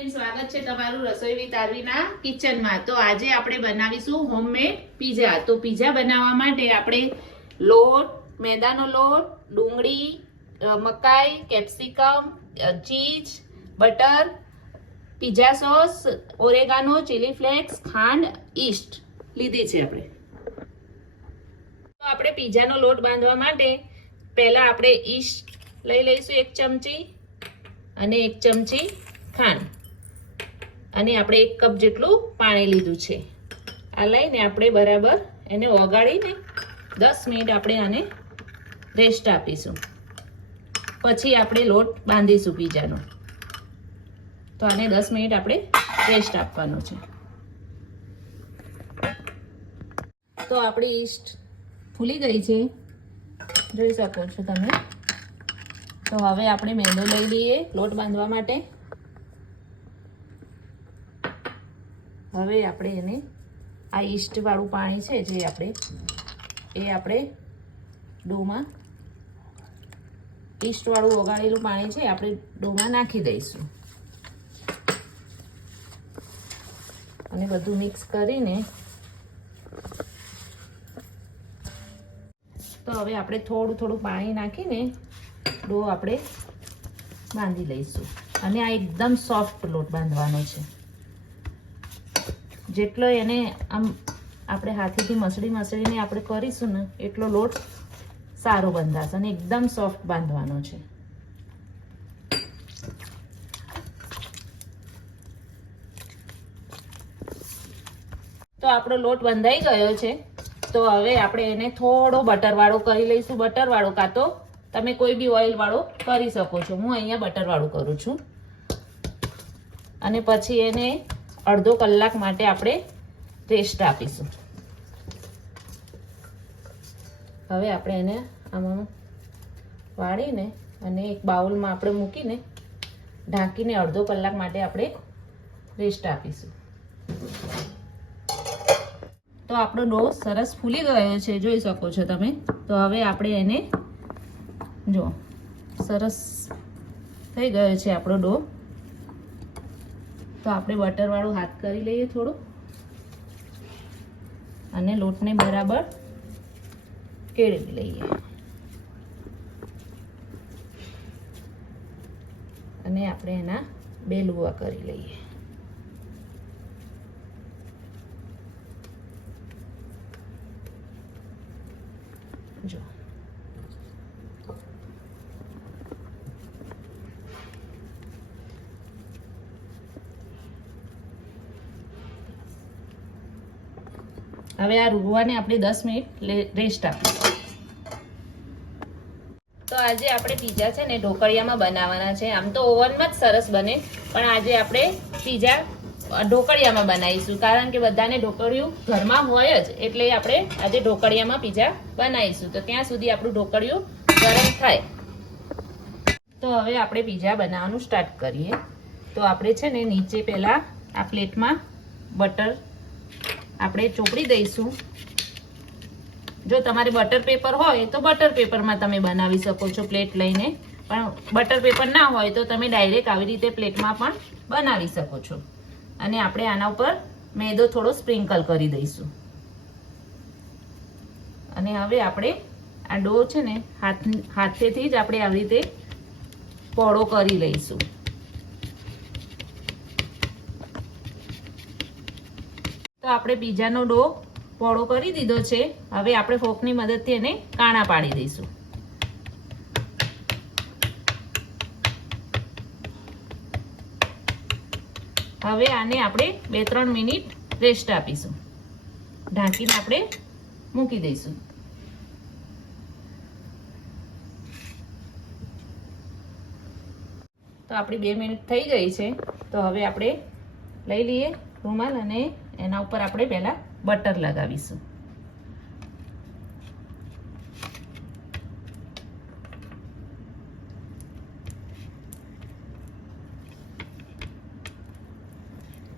Friend સ્વાગત છે તમારું રસોઈ વિથ આરવીના કિચનમાં. તો આજે આપણે બનાવીશું હોમમેડ પીઝા તો પીઝા બનાવવા માટે આપણે લોટ, મેદાનો લોટ, ડુંગળી મકાઈ capsicum cheese butter pizza sauce oregano chilli flakes ખાંડ ઈસ્ટ લીધી છે આપણે. તો આપણે પીઝાનો લોટ બાંધવા માટે પહેલાં આપણે ઈસ્ટ લઈ લઈશું એક ચમચી અને એક ચમચી ખાંડ. અને આપણે એક કપ જેટલું પાણી લીધું છે. આ લઈને આપણે બરાબર એને ઓગાળીને દસ મિનિટ આપણે આને રેસ્ટ આપીશું. પછી આપણે લોટ બાંધીશું પીઝાનો. તો આને દસ મિનિટ આપણે રેસ્ટ આપવાનો છે. તો આપણી ઈસ્ટ ફૂલી ગઈ છે. જોઈ શકો છો તમે. તો હવે આપણે મેંદો લઈ લઈએ લોટ બાંધવા માટે. હવે આપણે એને આ ઈસ્ટવાળું પાણી છે જે આપણે, એ આપણે ડોમાં ઈસ્ટવાળું ઓગાળેલું પાણી છે આપણે ડોમાં નાખી દઈશું. અને બધું મિક્સ કરીને તો હવે આપણે થોડું થોડું પાણી નાખીને ડો આપણે બાંધી લઈશું. અને આ એકદમ સોફ્ટ લોટ બાંધવાનો છે. જેટલો એને આમ આપણે હાથેથી મસળી મસળીને આપણે કરીશું ને, એટલો લોટ સારો બંધાશે અને એકદમ સોફ્ટ બાંધવાનો છે. તો આપણો લોટ બંધાઈ ગયો છે. તો હવે આપણે એને થોડો બટરવાળો કરી લઈશું. બટરવાળો કાં તો તમે કોઈ બી ઓઇલવાળો કરી શકો છો. હું અહીંયા બટરવાળું કરું છું. અને પછી એને અડધો કલાક માટે આપણે રેસ્ટ આપીશું. હવે આપણે એને આમાં વાળીને અને એક બાઉલમાં આપણે મૂકીને ઢાંકીને અડધો કલાક માટે આપણે રેસ્ટ આપીશું. તો આપણો ડો સરસ ફૂલી ગયો છે, જોઈ શકો છો તમે. તો હવે આપણે એને જો, સરસ થઈ ગયો છે આપણો ડો. તો આપણે બટરવાળું હાથ કરી લઈએ થોડું. અને લોટને બરાબર કેળવી લઈએ. અને આપણે એના બે લુવા કરી લઈએ. જો. હવે આ રૂવાને આપણે દસ મિનિટ રેસ્ટ આપીએ તો આજે આપણે પીઝા છે ને ઢોકળિયામાં બનાવવાના છે. આમ તો ઓવનમાં જ સરસ બને, પણ આજે આપણે પીઝા ઢોકળિયામાં બનાવીશું. કારણ કે બધાને ઢોકળિયું ઘરમાં હોય જ, એટલે આપણે આજે ઢોકળિયામાં પીઝા બનાવીશું. તો ત્યાં સુધી આપણું ઢોકળિયું ગરમ થાય. તો હવે આપણે પીઝા બનાવવાનું સ્ટાર્ટ કરીએ. તો આપણે છે ને નીચે પહેલાં આ પ્લેટમાં બટર આપણે ચોપડી દઈશું. જો તમારે બટર પેપર હોય તો બટર પેપરમાં તમે બનાવી શકો છો પ્લેટ લઈને. પણ બટર પેપર ના હોય તો તમે ડાયરેક્ટ આવી રીતે પ્લેટમાં પણ બનાવી શકો છો. અને આપણે આના ઉપર મેદો થોડો સ્પ્રિંકલ કરી દઈશું. અને હવે આપણે આ ડો છે ને, હાથ, હાથેથી જ આપણે આવી રીતે પોળો કરી લઈશું. આપણે પીઝાનો ડો પોળો કરી દીધો છે. હવે આપણે ફોકની મદદથી એને કાણા પાડી દઈશું. હવે આને આપણે બે ત્રણ મિનિટ રેસ્ટ આપીશું. ઢાંકીને આપણે મૂકી દઈશું. તો આપણી બે મિનિટ થઈ ગઈ છે. તો હવે આપણે લઈ લઈએ રૂમાલ અને એના ઉપર આપણે પહેલાં બટર લગાવીશું.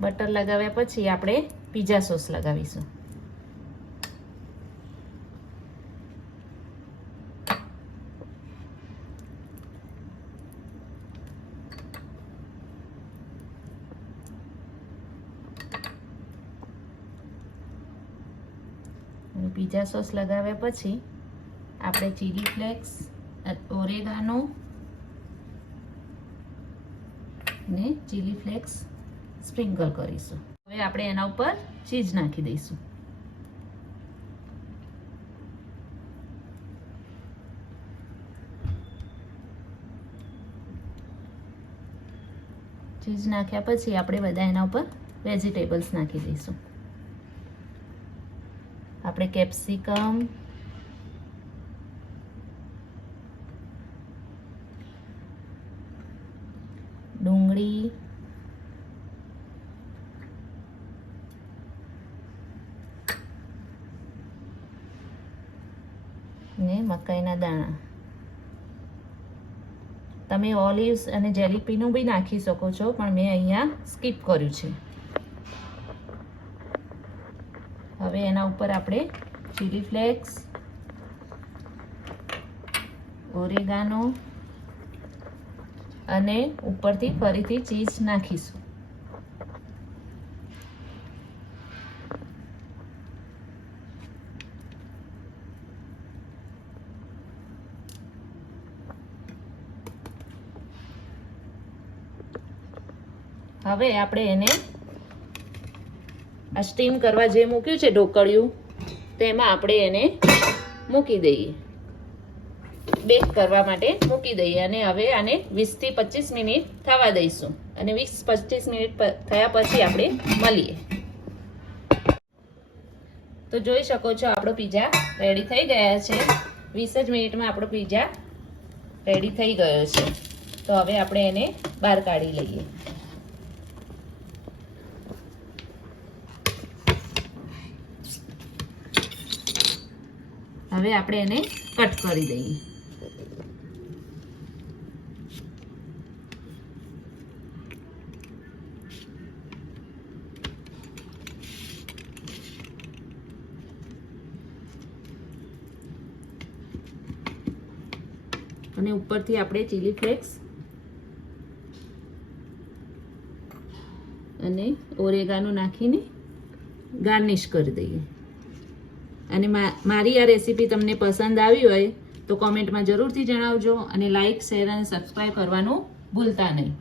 બટર લગાવ્યા પછી આપણે પીઝા સોસ લગાવીશું. પીઝા સોસ લગાવ્યા પછી આપણે ચીલી ફ્લેક્સ ઓરેગાનો ને ચીલી ફ્લેક્સ સ્પ્રિંકલ કરીશું. હવે આપણે એના ઉપર ચીઝ નાખી દઈશું. ચીઝ નાખ્યા પછી આપણે બધા એના ઉપર વેજીટેબલ્સ નાખી દઈશું. આપણે કેપ્સિકમ. ડુંગળી. ને મકાઈના દાણા. તમે ઓલિવ્સ અને જેલીપીનું બી નાખી શકો છો, પણ મેં અહીંયા સ્કીપ કર્યું છે. એના ઉપર આપણે ચીલી ફ્લેક્સ ઓરેગાનો અને ઉપરથી ફરીથી ચીઝ નાખીશું. હવે આપણે એને આ સ્ટીમ કરવા જે મૂક્યું છે ઢોકળિયું, તેમાં આપણે એને મૂકી દઈએ. બેક કરવા માટે મૂકી દઈએ અને હવે આને વીસથી પચીસ મિનિટ થવા દઈશું. અને વીસ પચીસ મિનિટ થયા પછી આપણે મળીએ તો જોઈ શકો છો આપણો પીઝા રેડી થઈ ગયા છે. વીસ જ મિનિટમાં આપણો પીઝા રેડી થઈ ગયો છે. તો હવે આપણે એને બહાર કાઢી લઈએ. હવે આપણે એને કટ કરી દઈએ. અને ઉપરથી આપણે ચીલી ફ્લેક્સ અને ઓરેગાનું નાખીને ગાર્નિશ કરી દઈએ. અને મારી આ રેસીપી તમને પસંદ આવી હોય તો કોમેન્ટમાં જરૂરથી જણાવજો અને લાઇક શેર અને સબસ્ક્રાઈબ કરવાનું ભૂલતા નહીં.